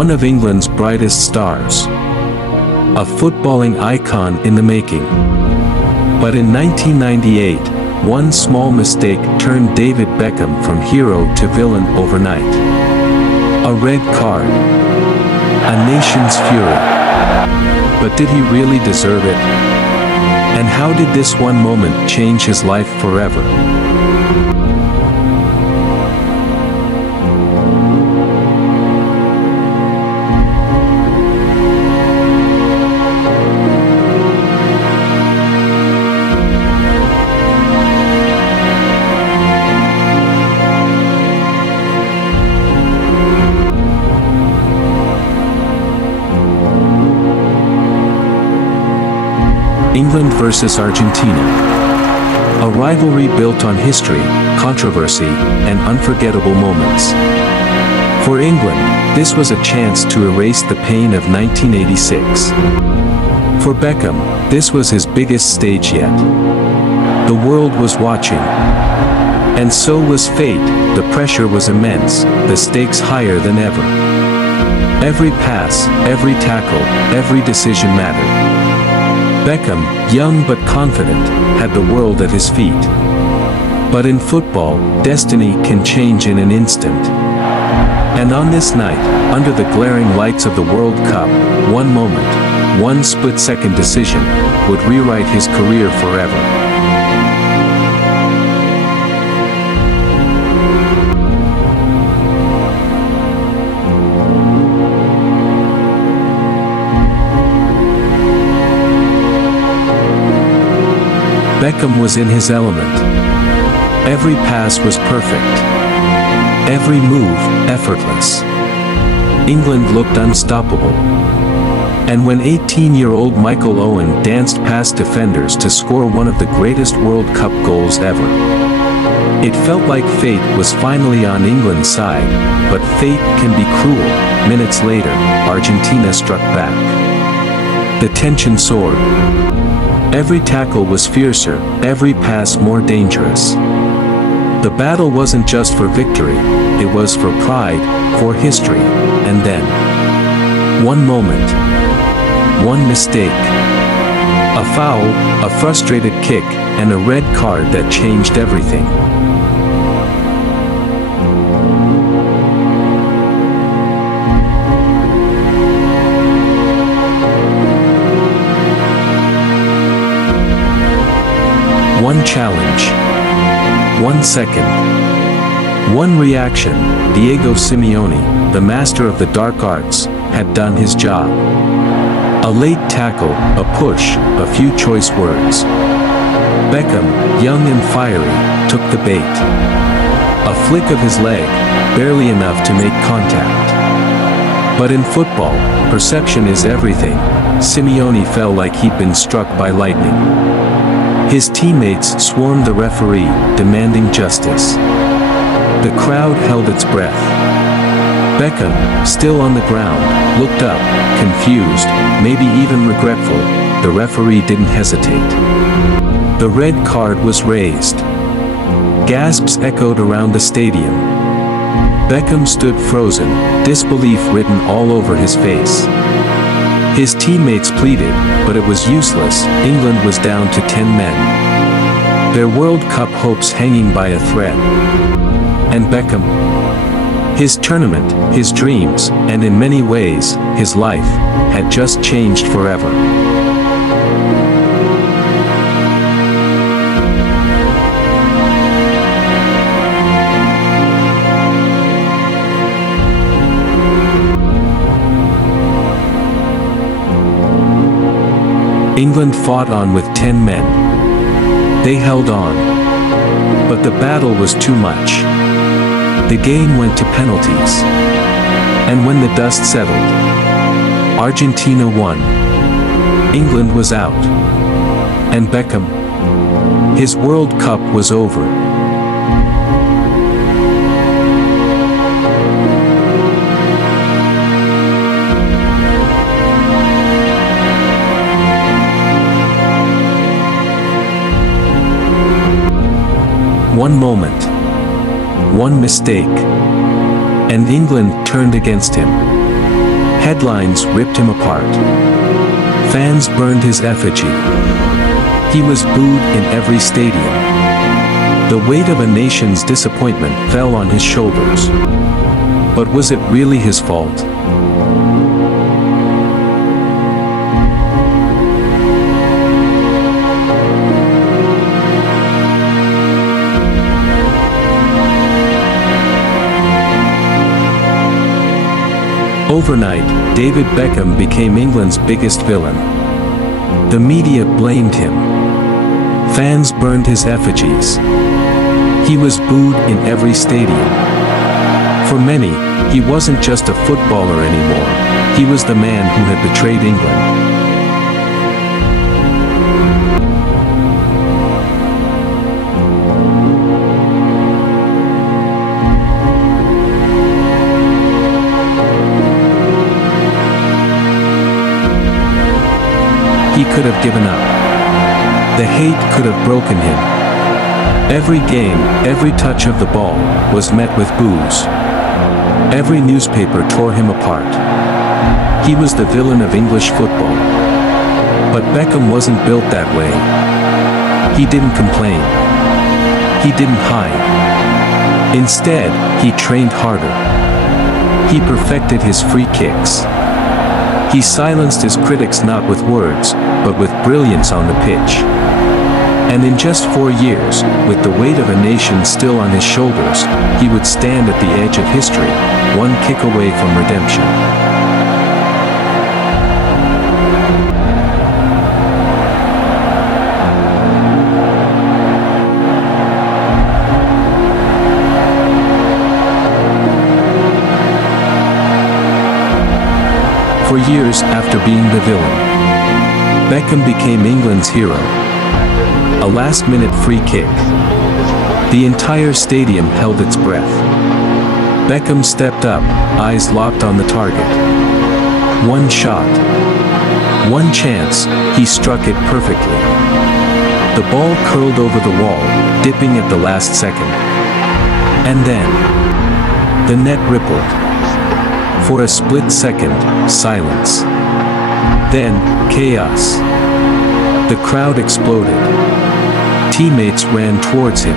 one of England's brightest stars. A footballing icon in the making. But in 1998, one small mistake turned David Beckham from hero to villain overnight. A red card. A nation's fury. But did he really deserve it? And how did this one moment change his life forever? England versus Argentina. A rivalry built on history, controversy, and unforgettable moments. For England, this was a chance to erase the pain of 1986. For Beckham, this was his biggest stage yet. The world was watching. And so was fate. The pressure was immense, the stakes higher than ever. Every pass, every tackle, every decision mattered. Beckham, young but confident, had the world at his feet. But in football, destiny can change in an instant. And on this night, under the glaring lights of the World Cup, one moment, one split-second decision, would rewrite his career forever. Beckham was in his element. Every pass was perfect. Every move, effortless. England looked unstoppable. And when 18-year-old Michael Owen danced past defenders to score one of the greatest World Cup goals ever, it felt like fate was finally on England's side, but fate can be cruel. Minutes later, Argentina struck back. The tension soared. Every tackle was fiercer, every pass more dangerous. The battle wasn't just for victory, it was for pride, for history, and then, one moment, one mistake. A foul, a frustrated kick, and a red card that changed everything. One challenge. 1 second. One reaction. Diego Simeone, the master of the dark arts, had done his job. A late tackle, a push, a few choice words. Beckham, young and fiery, took the bait. A flick of his leg, barely enough to make contact. But in football, perception is everything. Simeone felt like he'd been struck by lightning. His teammates swarmed the referee, demanding justice. The crowd held its breath. Beckham, still on the ground, looked up, confused, maybe even regretful. The referee didn't hesitate. The red card was raised. Gasps echoed around the stadium. Beckham stood frozen, disbelief written all over his face. His teammates pleaded, but it was useless. England was down to 10 men. Their World Cup hopes hanging by a thread. And Beckham? His tournament, his dreams, and in many ways, his life, had just changed forever. England fought on with 10 men. They held on. But the battle was too much. The game went to penalties. And when the dust settled, Argentina won. England was out. And Beckham, his World Cup was over. One moment, one mistake, and England turned against him. Headlines ripped him apart. Fans burned his effigy. He was booed in every stadium. The weight of a nation's disappointment fell on his shoulders. But was it really his fault? Overnight, David Beckham became England's biggest villain. The media blamed him. Fans burned his effigies. He was booed in every stadium. For many, he wasn't just a footballer anymore. He was the man who had betrayed England. He could have given up. The hate could have broken him. Every game, every touch of the ball, was met with boos. Every newspaper tore him apart. He was the villain of English football. But Beckham wasn't built that way. He didn't complain. He didn't hide. Instead, he trained harder. He perfected his free kicks. He silenced his critics not with words, but with brilliance on the pitch. And in just 4 years, with the weight of a nation still on his shoulders, he would stand at the edge of history, one kick away from redemption. For years after being the villain, Beckham became England's hero. A last-minute free kick. The entire stadium held its breath. Beckham stepped up, eyes locked on the target. One shot. One chance, he struck it perfectly. The ball curled over the wall, dipping at the last second. And then, the net rippled. For a split second, silence. Then, chaos. The crowd exploded. Teammates ran towards him.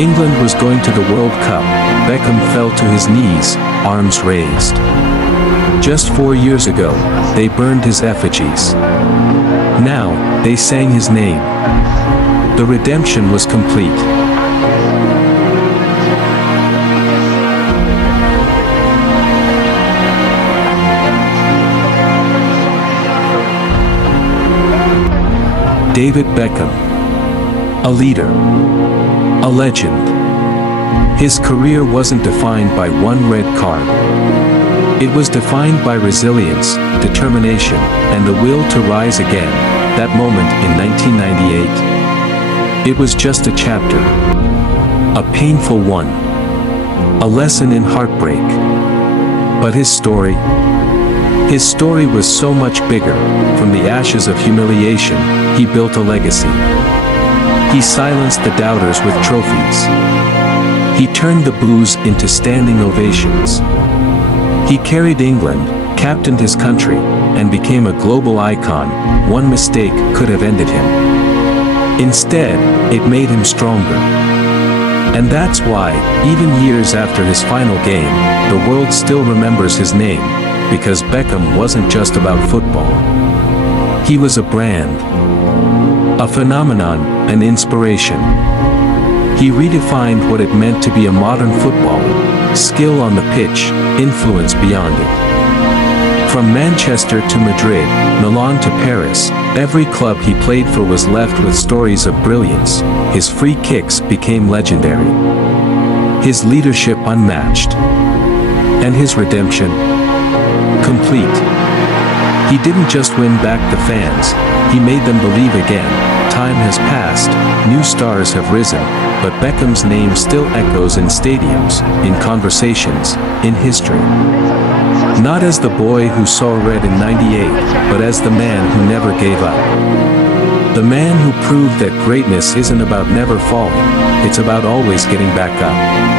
England was going to the World Cup. Beckham fell to his knees, arms raised. Just 4 years ago, they burned his effigies. Now, they sang his name. The redemption was complete. David Beckham. A leader. A legend. His career wasn't defined by one red card. It was defined by resilience, determination, and the will to rise again. That moment in 1998. It was just a chapter. A painful one. A lesson in heartbreak. But his story was so much bigger. From the ashes of humiliation, he built a legacy. He silenced the doubters with trophies. He turned the boos into standing ovations. He carried England, captained his country, and became a global icon. One mistake could have ended him. Instead, it made him stronger. And that's why, even years after his final game, the world still remembers his name, because Beckham wasn't just about football. He was a brand. A phenomenon, an inspiration. He redefined what it meant to be a modern footballer, skill on the pitch, influence beyond it. From Manchester to Madrid, Milan to Paris, every club he played for was left with stories of brilliance. His free kicks became legendary. His leadership unmatched. And his redemption, complete. He didn't just win back the fans, he made them believe again. Time has passed, new stars have risen, but Beckham's name still echoes in stadiums, in conversations, in history. Not as the boy who saw red in '98, but as the man who never gave up. The man who proved that greatness isn't about never falling, it's about always getting back up.